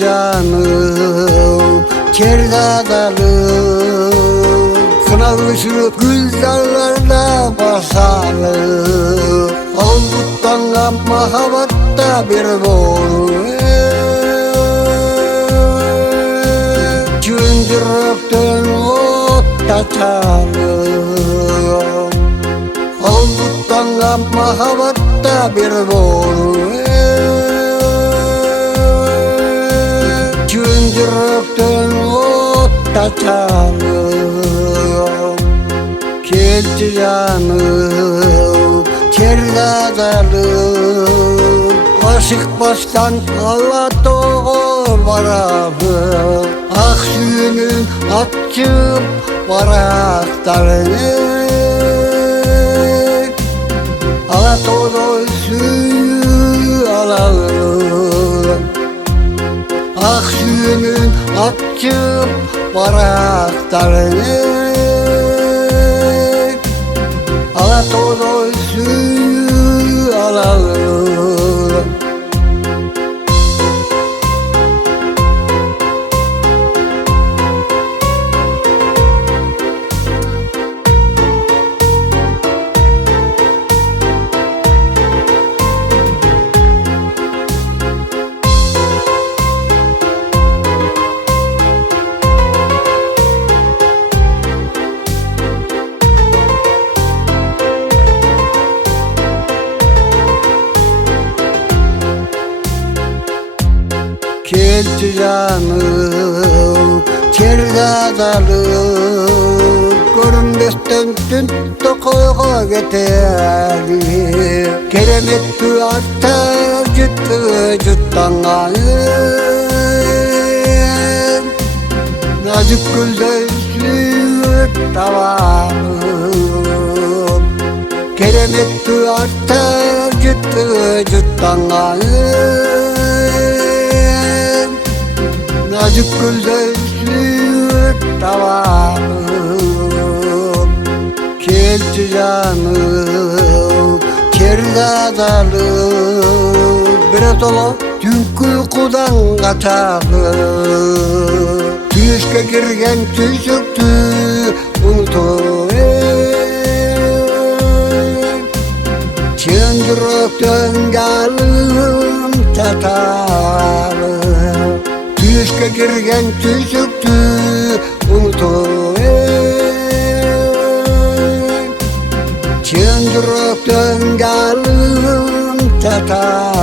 canım Kerdadalı kınavışı gül dallarına basalı Avuttan mahabatta bir boru Gündürüptün otta çalım Avuttan mahabatta bir boru Gündürüptün otta çalım Kelti canım Kerdadalı Aşık baştan Allah doğur varabı Ah suyunun açıp varaklarını Ala tozu suyu alalım Ah suyunun açıp varaklarını Ala tozu suyu alalım Kelti canım Kerdadalı Görünmezden tün tokoyga geteri Keremetli hatta cüttü cüttanayım Nazik güldözlü tavanım Keremetli hatta cüttü cüttanayım Nazik güldözlü tavanım Kelti canım Kerdadalı Biraz ola dünkü uykudan kaçalı Tüyüşke girgen tüysüktü unutayım Çöndürüptün galım tatalı Tüyüşke girgen tüysüktü unutayım Çöndürüptün galım tatar